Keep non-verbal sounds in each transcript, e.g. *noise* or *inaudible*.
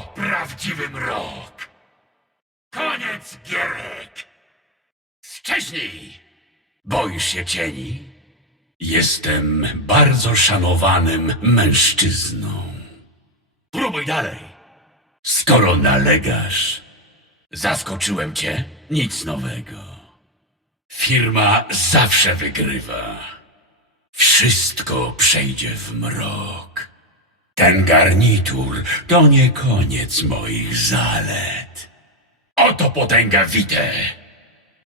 Prawdziwy mrok. Koniec gierek. Wcześniej. Boisz się cieni? Jestem bardzo szanowanym mężczyzną. Próbuj dalej. Skoro nalegasz, zaskoczyłem cię, nic nowego. Firma zawsze wygrywa. Wszystko przejdzie w mrok. Ten garnitur to nie koniec moich zalet. Oto potęga Wite.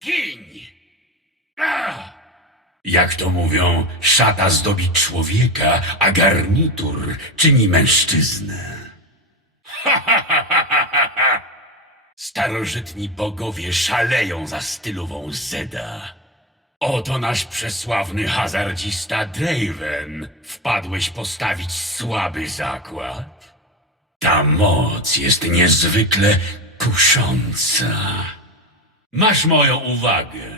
Kiń! Ah! Jak to mówią, szata zdobi człowieka, a garnitur czyni mężczyznę. Starożytni bogowie szaleją za stylową Zeda. Oto nasz przesławny hazardzista Draven. Wpadłeś postawić słaby zakład? Ta moc jest niezwykle kusząca. Masz moją uwagę.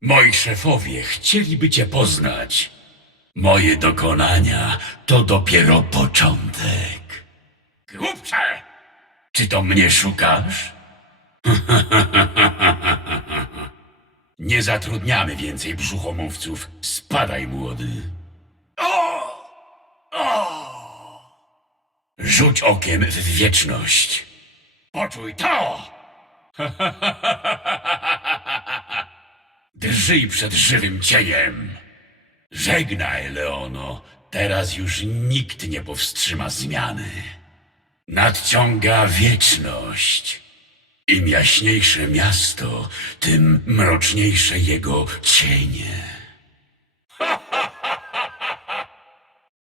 Moi szefowie chcieliby cię poznać. Moje dokonania to dopiero początek. Głupcze! Czy to mnie szukasz? *laughs* Nie zatrudniamy więcej brzuchomówców. Spadaj, młody. O! O! Rzuć okiem w wieczność. Poczuj to! *laughs* Drżyj przed żywym cieniem. Żegnaj, Leono. Teraz już nikt nie powstrzyma zmiany. Nadciąga wieczność. Im jaśniejsze miasto, tym mroczniejsze jego cienie.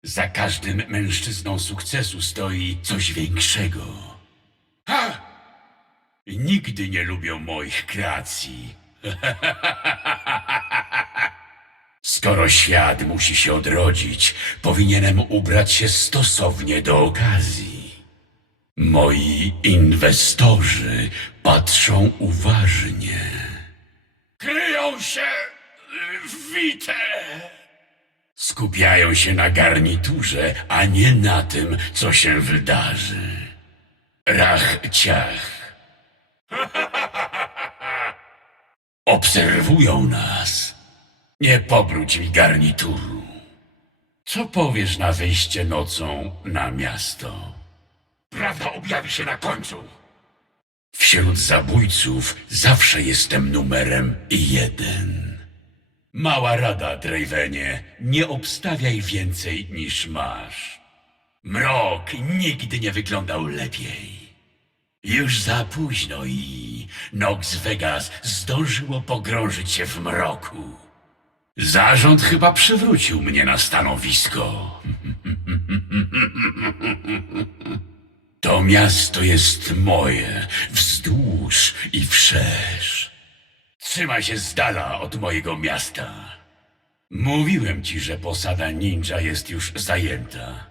Za każdym mężczyzną sukcesu stoi coś większego. Ha! Nigdy nie lubią moich kreacji. *laughs* Skoro świat musi się odrodzić, powinienem ubrać się stosownie do okazji. Moi inwestorzy patrzą uważnie. Kryją się w wite. Skupiają się na garniturze, a nie na tym, co się wydarzy. Rach ciach. *laughs* Obserwują nas. Nie pobróć mi garnituru. Co powiesz na wyjście nocą na miasto? Prawda objawi się na końcu. Wśród zabójców zawsze jestem numerem jeden. Mała rada, Dravenie, nie obstawiaj więcej niż masz. Mrok nigdy nie wyglądał lepiej. Już za późno i Nox Vegas zdążyło pogrążyć się w mroku. Zarząd chyba przywrócił mnie na stanowisko. *laughs* To miasto jest moje, wzdłuż i wszerz. Trzymaj się z dala od mojego miasta. Mówiłem ci, że posada ninja jest już zajęta.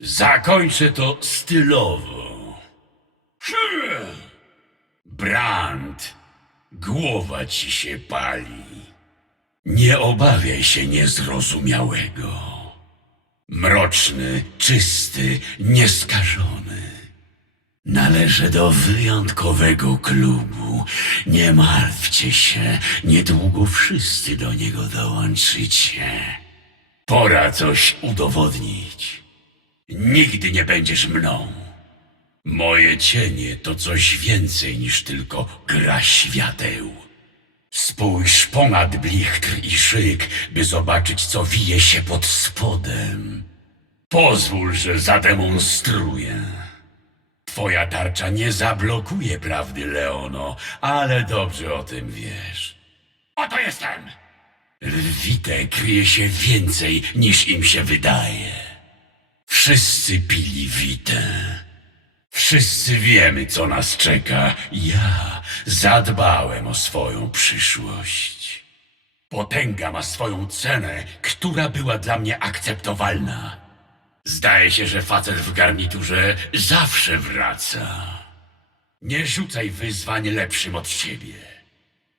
Zakończę to stylowo. Brand, głowa ci się pali. Nie obawiaj się niezrozumiałego. Czysty, nieskażony. Należę do wyjątkowego klubu. Nie martwcie się, niedługo wszyscy do niego dołączycie. Pora coś udowodnić. Nigdy nie będziesz mną. Moje cienie to coś więcej niż tylko gra świateł. Spójrz ponad blichtr i szyk, by zobaczyć, co wije się pod spodem. Pozwól, że zademonstruję. Twoja tarcza nie zablokuje prawdy, Leono, ale dobrze o tym wiesz. Oto jestem! W Wite kryje się więcej, niż im się wydaje. Wszyscy pili Witę. Wszyscy wiemy, co nas czeka. Ja zadbałem o swoją przyszłość. Potęga ma swoją cenę, która była dla mnie akceptowalna. Zdaje się, że facet w garniturze zawsze wraca. Nie rzucaj wyzwań lepszym od siebie.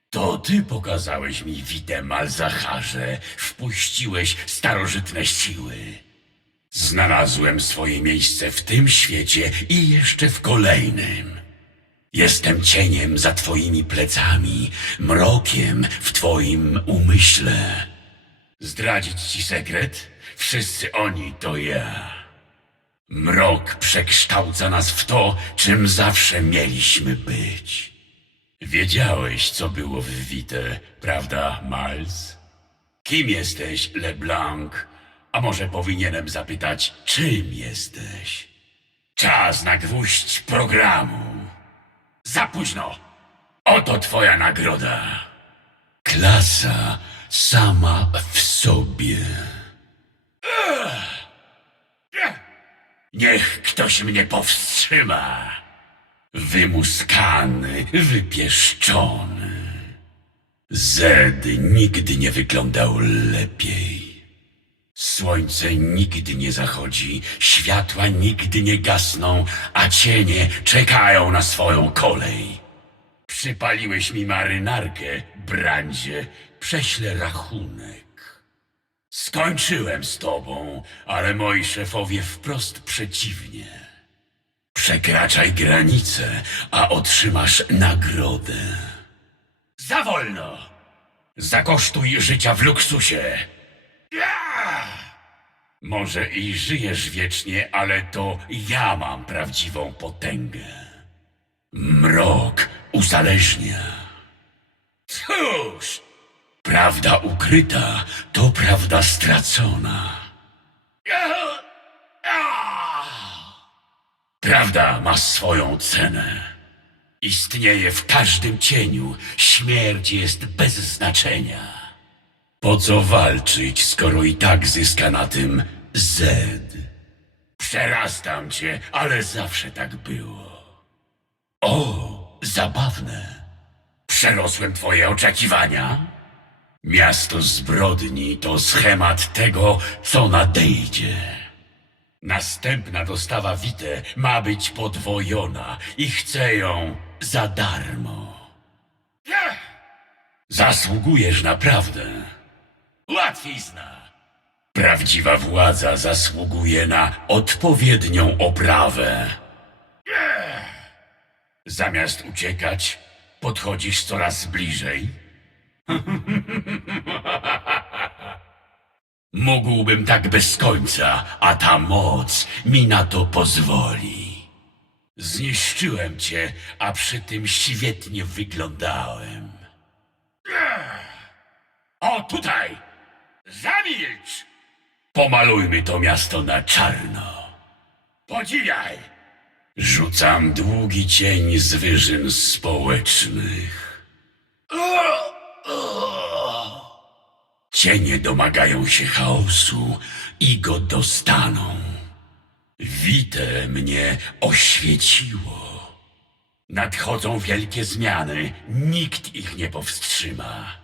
To ty pokazałeś mi Witę Malzacharze, wpuściłeś starożytne siły. Znalazłem swoje miejsce w tym świecie i jeszcze w kolejnym. Jestem cieniem za twoimi plecami, mrokiem w twoim umyśle. Zdradzić ci sekret? Wszyscy oni to ja. Mrok przekształca nas w to, czym zawsze mieliśmy być. Wiedziałeś, co było w Wite, prawda, Miles? Kim jesteś, LeBlanc? A może powinienem zapytać, czym jesteś? Czas na gwóźdź programu. Za późno. Oto twoja nagroda. Klasa sama w sobie. Niech ktoś mnie powstrzyma. Wymuskany, wypieszczony. Zed nigdy nie wyglądał lepiej. Słońce nigdy nie zachodzi, światła nigdy nie gasną, a cienie czekają na swoją kolej. Przypaliłeś mi marynarkę, Brandzie, prześlę rachunek. Skończyłem z tobą, ale moi szefowie wprost przeciwnie. Przekraczaj granice, a otrzymasz nagrodę. Za wolno! Zakosztuj życia w luksusie. Ja! Może i żyjesz wiecznie, ale to ja mam prawdziwą potęgę. Mrok uzależnia. Cóż, prawda ukryta to prawda stracona. Prawda ma swoją cenę. Istnieje w każdym cieniu. Śmierć jest bez znaczenia. Po co walczyć, skoro i tak zyska na tym Z? Przerastam cię, ale zawsze tak było. O, zabawne. Przerosłem twoje oczekiwania? Miasto zbrodni to schemat tego, co nadejdzie. Następna dostawa Wite ma być podwojona i chcę ją za darmo. Zasługujesz naprawdę. Łatwizna. Prawdziwa władza zasługuje na odpowiednią oprawę. Zamiast uciekać, podchodzisz coraz bliżej. *laughs* Mógłbym tak bez końca, a ta moc mi na to pozwoli. Zniszczyłem cię, a przy tym świetnie wyglądałem. O, tutaj! Zamilcz! Pomalujmy to miasto na czarno. Podziwiaj! Rzucam długi cień z wyżyn społecznych. Cienie domagają się chaosu i go dostaną. Wite mnie oświeciło. Nadchodzą wielkie zmiany, nikt ich nie powstrzyma.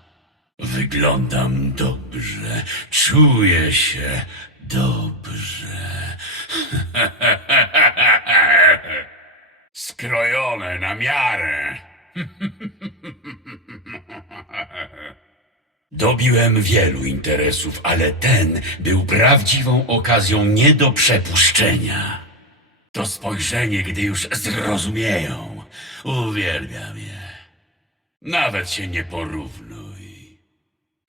Wyglądam dobrze, czuję się dobrze. *laughs* Skrojone na miarę. *laughs* Dobiłem wielu interesów, ale ten był prawdziwą okazją nie do przepuszczenia. To spojrzenie, gdy już zrozumieją. Uwielbiam je. Nawet się nie porównuj.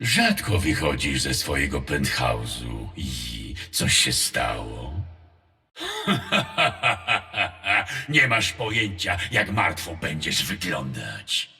Rzadko wychodzisz ze swojego penthouse'u i coś się stało. *laughs* nie masz pojęcia, jak martwo będziesz wyglądać.